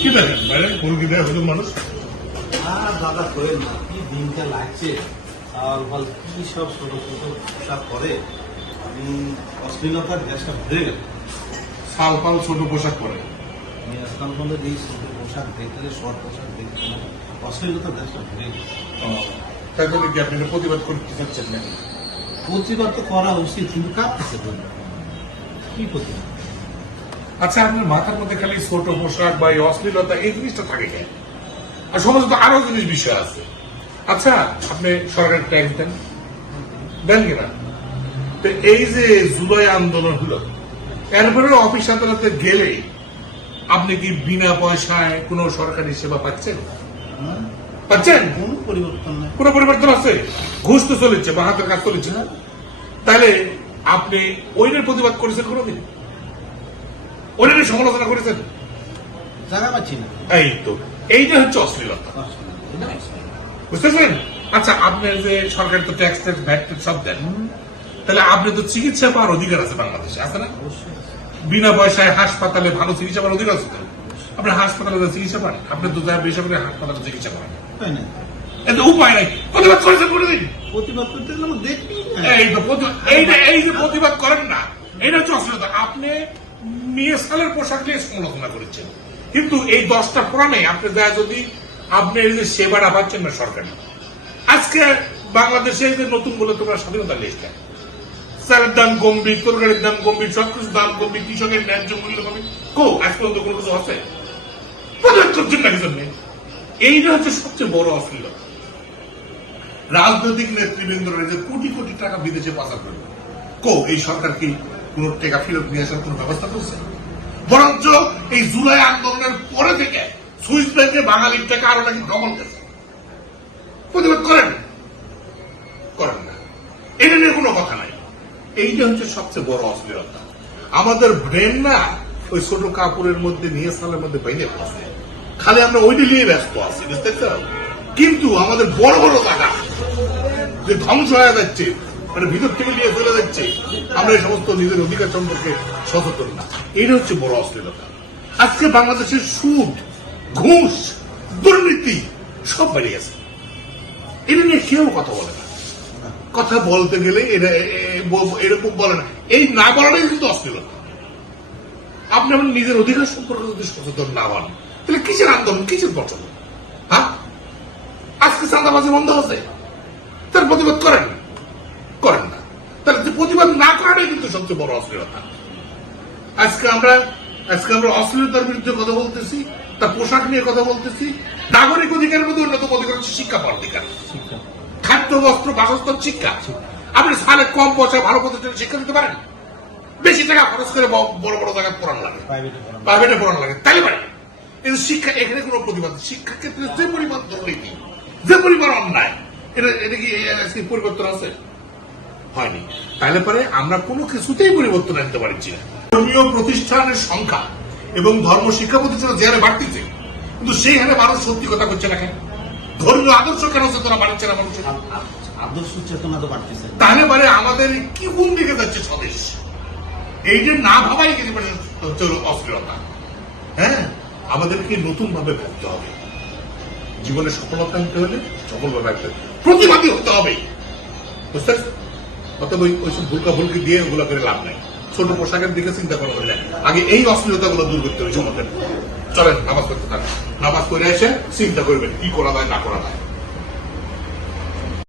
কি দেখেন? বাইরে মানুষ। আর দাদা করেন না কি দিনটা লাগছে? আর বল কি সব ছোট ছোট পোশাক করে আমি অশ্লীলতার গ্যাসটা ভরে গেল। সাল পাল ছোট পোশাক পরে। আমি আসলাম বলে এই ছোট পোশাক দেখলে শর্ট পোশাক দেখলে না অশ্লীলতার গ্যাসটা ভরে গেল। তাই বলে কি আপনি প্রতিবাদ করতে চাচ্ছেন না প্রতিবাদ তো করা উচিত কিন্তু কাঁপতেছে কি প্রতিবাদ? আচ্ছা আপনার মাথার মধ্যে খালি ছোট পোশাক বা এই অশ্লীলতা এই জিনিসটা থাকে কেন? আর সমস্ত তো আরও জিনিস বিষয় আছে। আচ্ছা আপনি সরকার ট্যাক্স দেন। দেন কিনা? তো এই যে জুলাই আন্দোলন হলো এরপরে অফিস আদালতে গেলে আপনি কি বিনা পয়সায় কোনো সরকারি সেবা পাচ্ছেন? পাচ্ছেন? কোনো পরিবর্তন নেই। কোনো পরিবর্তন আছে? ঘুষ তো চলেছে বা হাতের কাজ চলেছে না? তাহলে আপনি ওইটার প্রতিবাদ করেছেন কোনোদিন? ওইটার সমালোচনা করেছেন জায়গা পাচ্ছি না। এই তো এইটা হচ্ছে অশ্লীলতা। বুঝতেছেন? আচ্ছা আপনার যে সরকার তো ট্যাক্স ট্যাক্স ভ্যাট ট্যাক্স সব দেন তাহলে আপনি তো চিকিৎসা পাওয়ার অধিকার আছে বাংলাদেশে আছে না? বিনা পয়সায় হাসপাতালে ভালো চিকিৎসা পাওয়ার অধিকার আছে তো? আপনার হাসপাতালে চিকিৎসা পান আপনি তো যা বেসরকারি হাসপাতালে চিকিৎসা পান তাই উপায় নাই। প্রতিবাদ করেছেন কোনোদিন? প্রতিবাদ করতে দেখবি এই তো এই যে প্রতিবাদ করেন না এটা হচ্ছে অশ্লীলতা। আপনি সালের পোশাক নিয়ে সমালোচনা করেছেন। কিন্তু এই দশটা আপনি যা যদি আপনি এই যে সেবাটা পাচ্ছেন না সরকারি আজকে বাংলাদেশে যে নতুন বলে তোমরা স্বাধীনতা চালের দাম কমবি তরকারির দাম কমবি দাম কমবি কৃষকের ন্যায্য মূল্য কমবি কো আজ পর্যন্ত কোনো কিছু আছে করছেন না কিছু নেই এইটা হচ্ছে সবচেয়ে বড় অশ্লীলতা রাজনৈতিক নেতৃবৃন্দরা যে কোটি কোটি টাকা বিদেশে পাচার করবে। কো এই সরকার কি কোন টাকা ফেরত নিয়ে আসার কোন ব্যবস্থা করছে? বরঞ্চ এই জুলাই আন্দোলনের পরে থেকে সুইস ব্যাংকে বাঙালির টাকা আরও নাকি ডবল গেছে। প্রতিবাদ করেন? করেন না। এটা নিয়ে কোনো কথা নাই। এইটা হচ্ছে সবচেয়ে বড় অশ্লীলতা আমাদের ব্রেন না ওই ছোট কাপড়ের মধ্যে নিয়ে সালের মধ্যে বাইরে ফেলছে খালি আমরা ওইটা নিয়ে ব্যস্ত আছি, বুঝতে? কিন্তু আমাদের বড় বড় টাকা যে ধ্বংস হয়ে যাচ্ছে। মানে ভিতর থেকে নিয়ে চলে যাচ্ছে, আমরা এই সমস্ত নিজের অধিকার সম্পর্কে সচেতন না। এটা হচ্ছে বড় অশ্লীলতা। আজকে বাংলাদেশের সুদ, ঘুষ, দুর্নীতি সব বেড়ে গেছে। এটা নিয়ে কেউ কথা বলে না। কথা বলতে গেলে এটা এরকম বলে না। এই না বলাটাই কিন্তু অশ্লীলতা। আপনি আপনার নিজের অধিকার সম্পর্কে যদি সচেতন না হন, তাহলে কিসের আন্দোলন, কিসের গঠন হ্যাঁ? আজকে চাঁদাবাজি বন্ধ হচ্ছে তার প্রতিবাদ করেন। করেন না। তাহলে যে প্রতিবাদ না করাটাই কিন্তু সবচেয়ে বড় অশ্লীলতা। আজকে আমরা আজকে আমরা অশ্লীলতার বিরুদ্ধে কথা বলতেছি তার পোশাক নিয়ে কথা বলতেছি নাগরিক অধিকারের মধ্যে অন্যতম অধিকার হচ্ছে শিক্ষা পাওয়ার অধিকার। খাদ্য বস্ত্র বাসস্থান শিক্ষা। আপনি সালে কম পয়সায় ভালো প্রতিষ্ঠানে শিক্ষা দিতে পারেন? বেশি টাকা খরচ করে বড় বড় জায়গায় পড়ানো লাগে। প্রাইভেটে পড়ানো। লাগে। তাই পারে কিন্তু শিক্ষা এখানে কোনো প্রতিবাদ শিক্ষা ক্ষেত্রে যে পরিমাণ দুর্নীতি যে পরিমাণ অন্যায় এটা এটা কি পরিবর্তন আছে? হয়নি। তাহলে পরে আমরা কোনো কিছুতেই পরিবর্তন আনতে পারছি না। ধর্মীয় প্রতিষ্ঠানের সংখ্যা এবং ধর্ম শিক্ষা প্রতিষ্ঠান যে হারে বাড়তেছে কিন্তু সেই হারে মানুষ সত্যি কথা করছে না কেন? ধর্মীয় আদর্শ কেন চেতনা বাড়ছে না মানুষের? আদর্শ চেতনা তো বাড়তেছে। তাহলে পরে আমাদের কি কোন দিকে যাচ্ছে স্বদেশ? এই যে না ভাবাই কিন্তু হচ্ছে অস্থিরতা। হ্যাঁ? আমাদেরকে নতুন ভাবে ভাবতে হবে। জীবনে সফলতা আনতে হলে সফলভাবে প্রতিবাদী হতে হবে। বুঝতে অতএব ওই ওইসব ভুলকা ভুলকি দিয়ে ওগুলো করে লাভ নাই। ছোট পোশাকের দিকে চিন্তা করা হবে আগে এই অশ্লীলতা গুলো দূর করতে হবে জমাতে চলেন, নামাজ করতে থাকেন। নামাজ করে এসে চিন্তা করবেন, কি করা যায়, না করা যায়।